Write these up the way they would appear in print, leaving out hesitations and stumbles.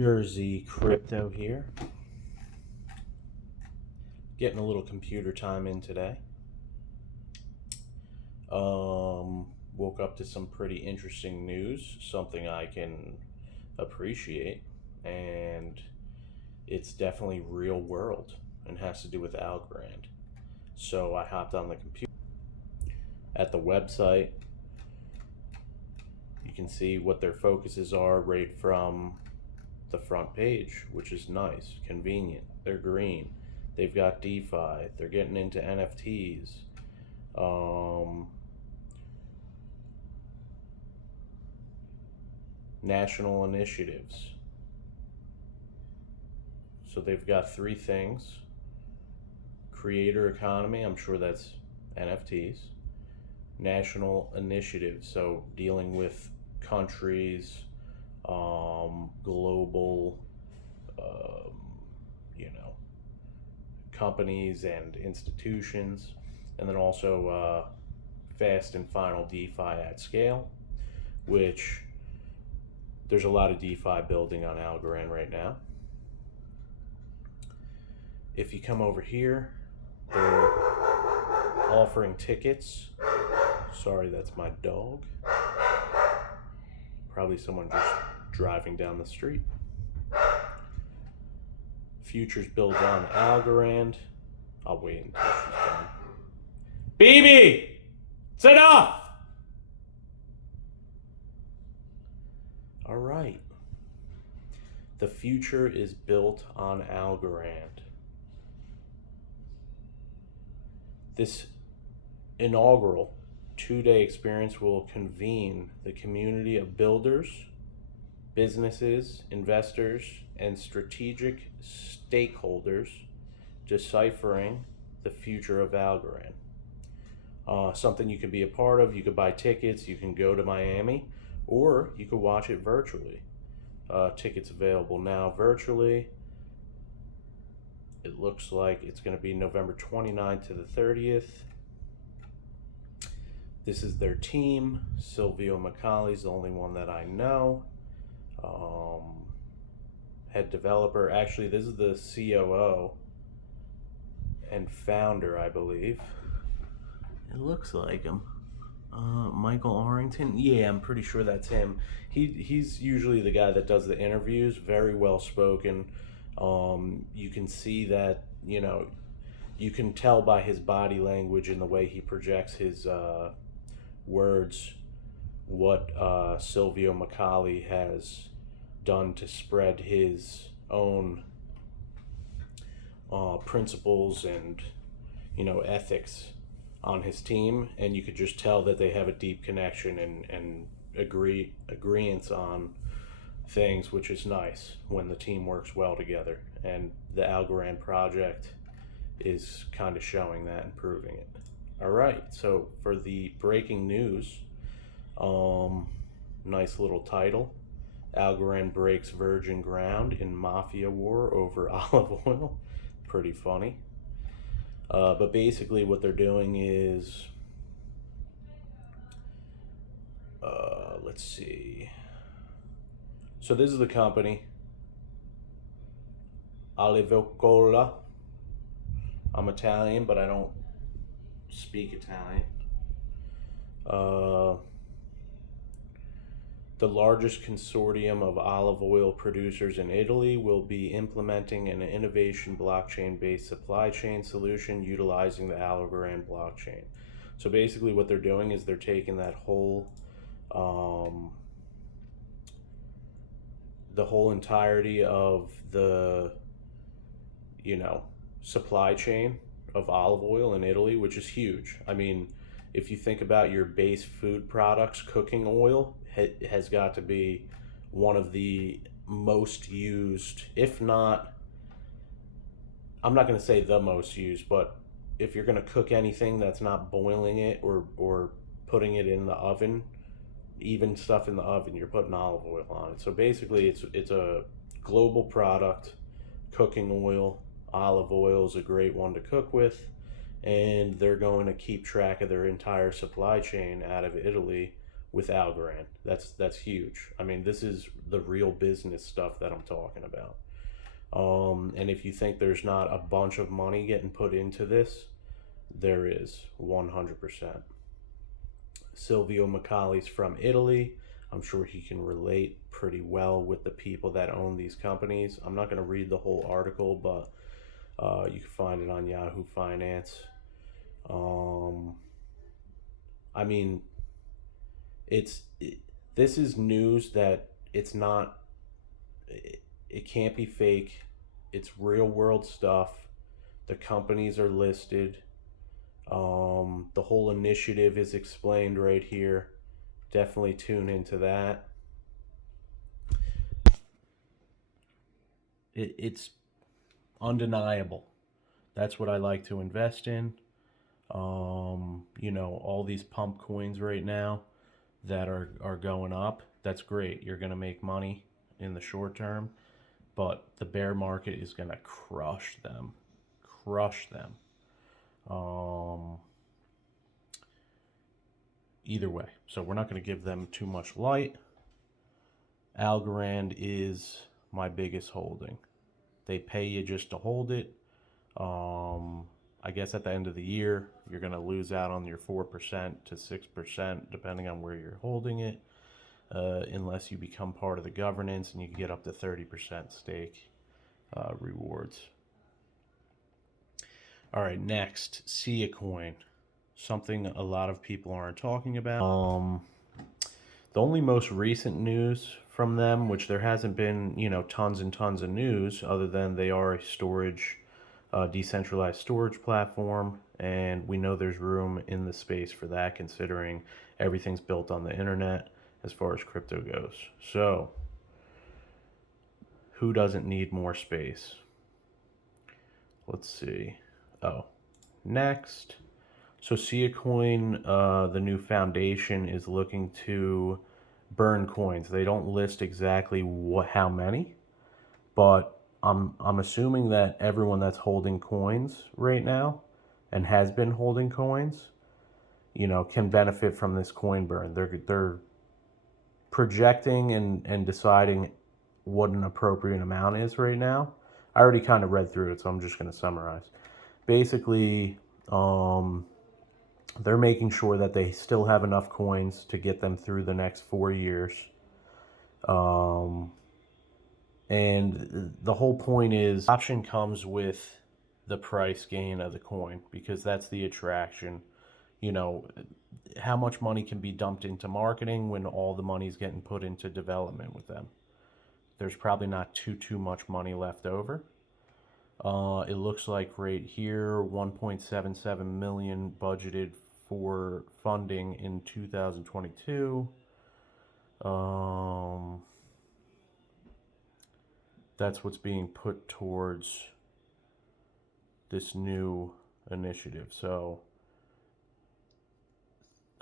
Jersey Crypto here. Getting a little computer time in today. Woke up to some pretty interesting news, something I can appreciate, and it's definitely real world and has to do with Algorand. So I hopped on the computer. At the website, you can see what their focuses are right from the front page, which is nice, convenient. They're green. They've got DeFi. They're getting into NFTs. National initiatives. So they've got three things. Creator economy, I'm sure that's NFTs. National initiatives, so dealing with countries, global, companies and institutions, and then also fast and final DeFi at scale, which there's a lot of DeFi building on Algorand right now. If you come over here, they're offering tickets. Sorry, that's my dog. Probably someone just driving down the street. Futures built on Algorand. I'll wait until she's done. BB! It's enough! All right. The future is built on Algorand. This inaugural 2-day experience will convene the community of builders, businesses, investors, and strategic stakeholders deciphering the future of Algorand. Something you could be a part of. You could buy tickets, you can go to Miami, or you could watch it virtually. Tickets available now virtually. It looks like it's going to be November 29th to the 30th. This is their team. Silvio Macali's the only one that I know. Head developer. Actually, this is the COO and founder, I believe. It looks like him. Michael Arrington. Yeah, I'm pretty sure that's him. He's usually the guy that does the interviews. Very well spoken. You can see that, you can tell by his body language and the way he projects his words what Silvio Macali has done to spread his own principles and ethics on his team, and you could just tell that they have a deep connection and agreements on things, which is nice when the team works well together, and the Algorand project is kind of showing that and proving it. All right, so for the breaking news, nice little title. Algorand breaks virgin ground in mafia war over olive oil. Pretty funny. But basically what they're doing is, let's see. So this is the company, Olivocola. I'm Italian, but I don't speak Italian. The largest consortium of olive oil producers in Italy will be implementing an innovation blockchain-based supply chain solution utilizing the Algorand blockchain. So basically what they're doing is they're taking that whole, the whole entirety of the, supply chain of olive oil in Italy, which is huge. I mean, if you think about your base food products, cooking oil has got to be one of the most used, if not, I'm not going to say the most used, but if you're going to cook anything that's not boiling it or putting it in the oven, even stuff in the oven, you're putting olive oil on it. So basically it's a global product. Cooking oil, olive oil is a great one to cook with, and they're going to keep track of their entire supply chain out of Italy with Algorand. That's huge. I mean, this is the real business stuff that I'm talking about. And if you think there's not a bunch of money getting put into this, there is 100%. Silvio Macali's from Italy. I'm sure he can relate pretty well with the people that own these companies. I'm not going to read the whole article, but you can find it on Yahoo Finance. I mean, this is news that it's not. It can't be fake. It's real world stuff. The companies are listed. The whole initiative is explained right here. Definitely tune into that. It's undeniable. That's what I like to invest in. All these pump coins right now that are going up. That's great. You're going to make money in the short term, but the bear market is going to crush them. Crush them. Either way. So we're not going to give them too much light. Algorand is my biggest holding. They pay you just to hold it. I guess at the end of the year, you're going to lose out on your 4% to 6%, depending on where you're holding it, unless you become part of the governance and you can get up to 30% stake rewards. All right, next, Siacoin. Something a lot of people aren't talking about. The only most recent news from them, which there hasn't been, tons and tons of news, other than they are a decentralized storage platform, and we know there's room in the space for that, considering everything's built on the internet as far as crypto goes. So, who doesn't need more space? Let's see. Oh, next. So Siacoin, the new foundation, is looking to burn coins. They don't list exactly how many, but I'm assuming that everyone that's holding coins right now and has been holding coins, can benefit from this coin burn. They're projecting and deciding what an appropriate amount is right now. I already kind of read through it, so I'm just going to summarize. Basically, they're making sure that they still have enough coins to get them through the next 4 years. And the whole point is, option comes with the price gain of the coin, because that's the attraction. How much money can be dumped into marketing when all the money's getting put into development with them? There's probably not too much money left over. It looks like right here, 1.77 million budgeted for funding in 2022. That's what's being put towards this new initiative. So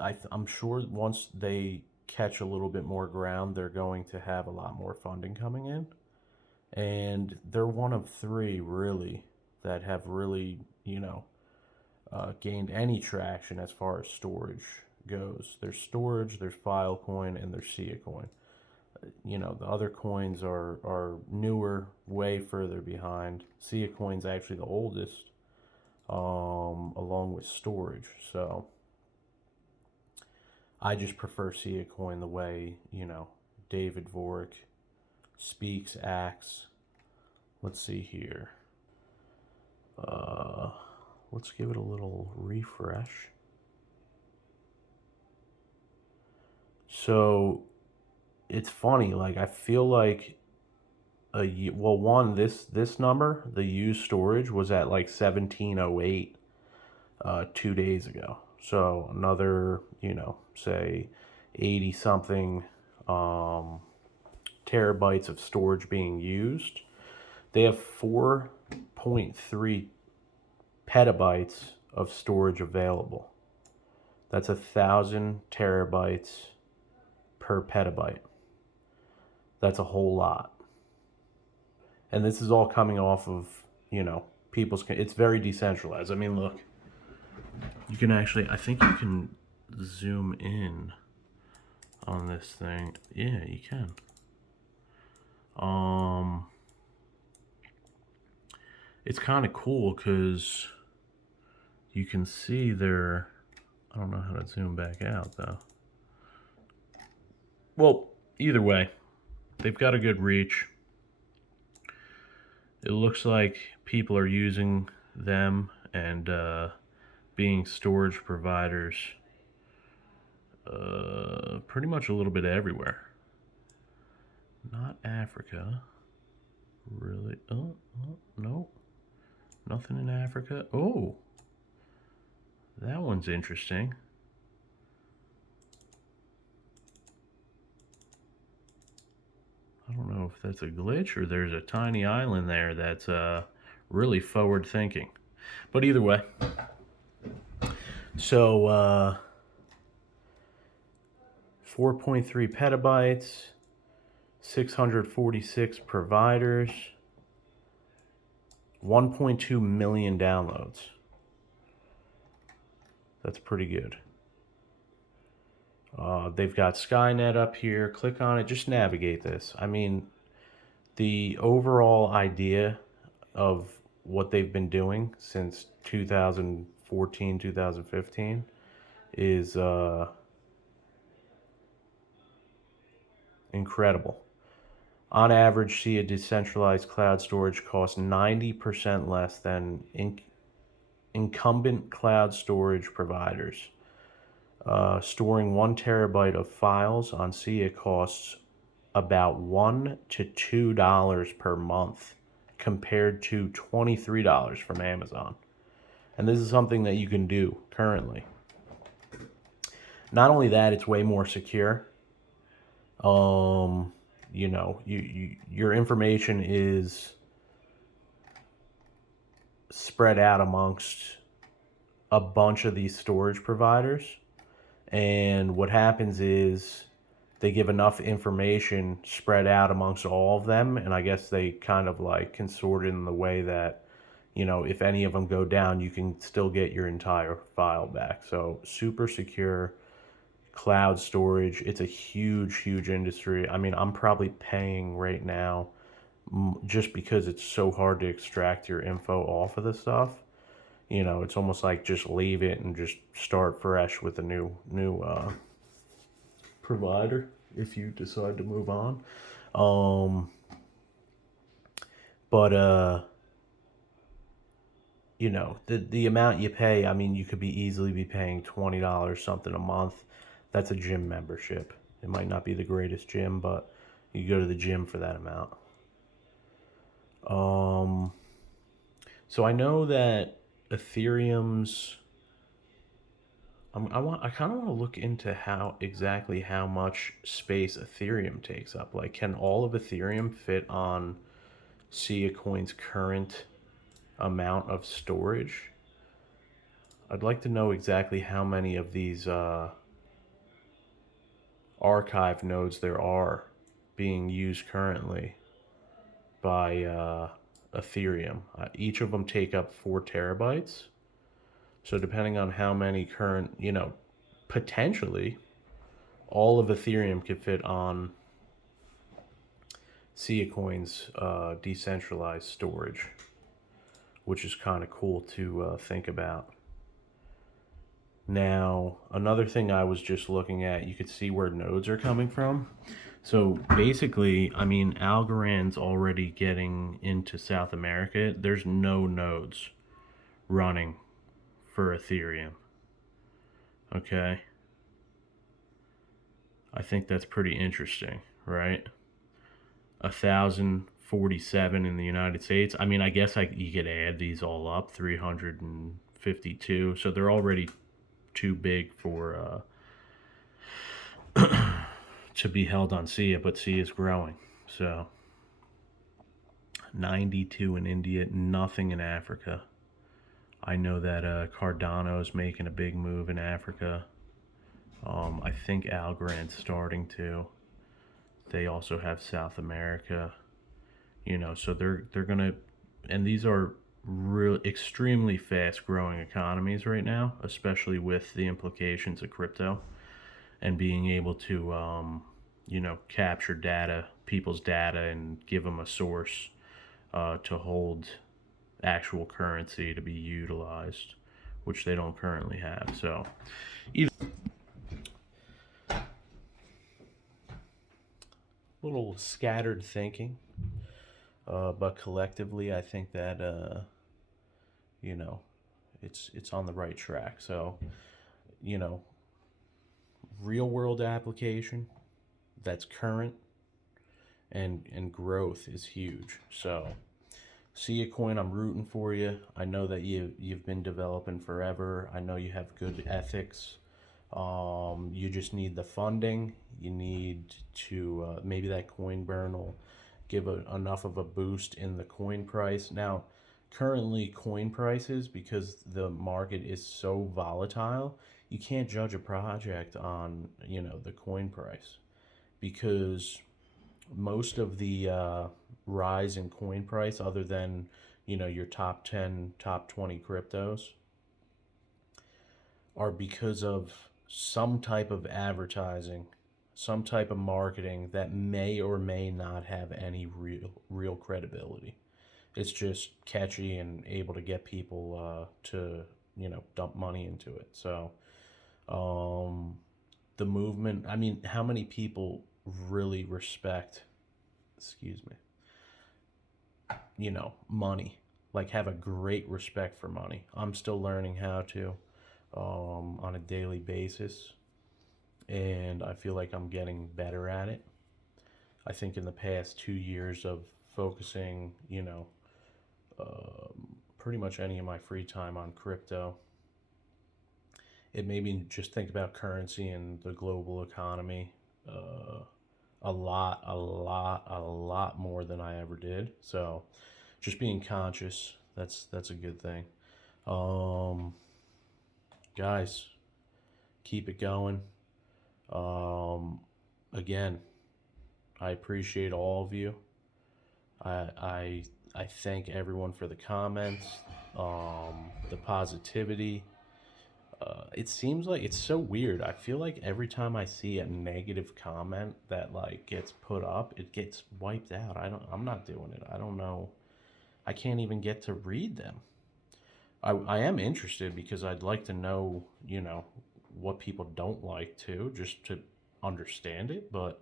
I'm sure once they catch a little bit more ground, they're going to have a lot more funding coming in. And they're one of 3 really that have really, gained any traction as far as storage goes. There's storage, there's Filecoin, and there's Siacoin. The other coins are newer, way further behind. Siacoin's actually the oldest, along with storage. So I just prefer Siacoin the way, David Vorick speaks, acts. Let's see here. Let's give it a little refresh. So it's funny, like I feel like this number, the used storage, was at like 1708 2 days ago. So another, say 80 something terabytes of storage being used. They have 4.3 petabytes of storage available. That's 1,000 terabytes per petabyte. That's a whole lot. And this is all coming off of, it's very decentralized. I mean, look, you can actually, I think you can zoom in on this thing. Yeah, you can. It's kind of cool because you can see their, I don't know how to zoom back out though. Well, either way, they've got a good reach. It looks like people are using them and being storage providers pretty much a little bit everywhere. Not Africa. Really? Oh, no. Nothing in Africa. Oh, that one's interesting. I don't know if that's a glitch or there's a tiny island there that's really forward thinking. But either way. So 4.3 petabytes, 646 providers, 1.2 million downloads. That's pretty good. They've got Skynet up here. Click on it. Just navigate this. I mean, the overall idea of what they've been doing since 2014, 2015 is incredible. On average, see a decentralized cloud storage costs 90% less than incumbent cloud storage providers. Storing 1 terabyte of files on Sia costs about $1 to $2 per month compared to $23 from Amazon. And this is something that you can do currently. Not only that, it's way more secure. Your information is spread out amongst a bunch of these storage providers. And what happens is they give enough information spread out amongst all of them. And I guess they kind of like can sort it in the way that, if any of them go down, you can still get your entire file back. So super secure. Cloud storage, it's a huge industry. I mean, I'm probably paying right now just because it's so hard to extract your info off of this stuff. It's almost like just leave it and just start fresh with a new provider if you decide to move on. But the amount you pay, I mean, you could be easily be paying $20 something a month. That's a gym membership. It might not be the greatest gym, but you go to the gym for that amount. So I know that Ethereum's. I kind of want to look into exactly how much space Ethereum takes up. Like, can all of Ethereum fit on Siacoin's current amount of storage? I'd like to know exactly how many of these archive nodes there are being used currently by Ethereum. Each of them take up 4 terabytes. So depending on how many current, potentially all of Ethereum could fit on Siacoin's decentralized storage, which is kind of cool to think about. Now, another thing I was just looking at, you could see where nodes are coming from. So basically, I mean, Algorand's already getting into South America. There's no nodes running for Ethereum. Okay. I think that's pretty interesting, right? 1,047 in the United States. I mean, I guess you could add these all up, 352. So they're already too big for to be held on Sia, but Sia is growing. So 92 in India, nothing in Africa. I know that Cardano is making a big move in Africa. I think Algorand's starting to. They also have South America. So they're gonna, and these are real extremely fast growing economies right now, especially with the implications of crypto. and being able to, capture data, people's data, and give them a source to hold actual currency to be utilized, which they don't currently have. So, even little scattered thinking, but collectively, I think that you know it's on the right track. So, you know, real world application that's current and growth is huge. So, Siacoin, I'm rooting for you. I know that you've been developing forever. I know you have good ethics. You just need the funding. You need to maybe that coin burn will give enough of a boost in the coin price. Now, currently coin prices, because the market is so volatile, you can't judge a project on the coin price, because most of the rise in coin price, other than your top 10, top 20 cryptos, are because of some type of advertising, some type of marketing that may or may not have any real credibility. It's just catchy and able to get people to dump money into it. So um, the movement. I mean, how many people really respect? Excuse me. Money. Like, have a great respect for money. I'm still learning how to on a daily basis, and I feel like I'm getting better at it. I think in the past 2 years of focusing, pretty much any of my free time on crypto, it made me just think about currency and the global economy a lot more than I ever did. So, just being conscious, that's a good thing. Um, Guys, keep it going. Um, Again, I appreciate all of you. I I I thank everyone for the comments, the positivity. It seems like it's so weird. I feel like every time I see a negative comment that like gets put up, it gets wiped out. I'm not doing it. I don't know. I can't even get to read them. I am interested because I'd like to know, what people don't like too, just to understand it. But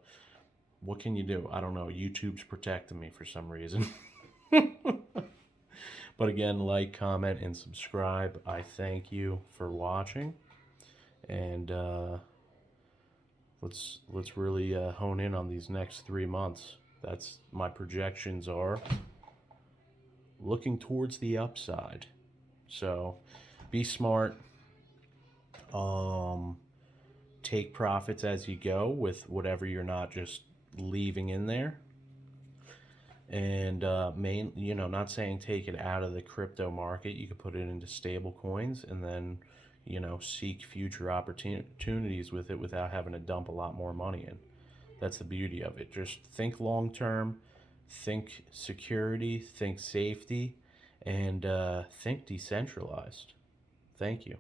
what can you do? I don't know. YouTube's protecting me for some reason. But again, like, comment, and subscribe. I thank you for watching, and let's really hone in on these next 3 months. That's my projections are looking towards the upside. So, be smart. Um, Take profits as you go with whatever you're not just leaving in there. And not saying take it out of the crypto market. You could put it into stable coins, and then seek future opportunities with it without having to dump a lot more money in. That's the beauty of it. Just think long term, think security, think safety, and think decentralized. Thank you.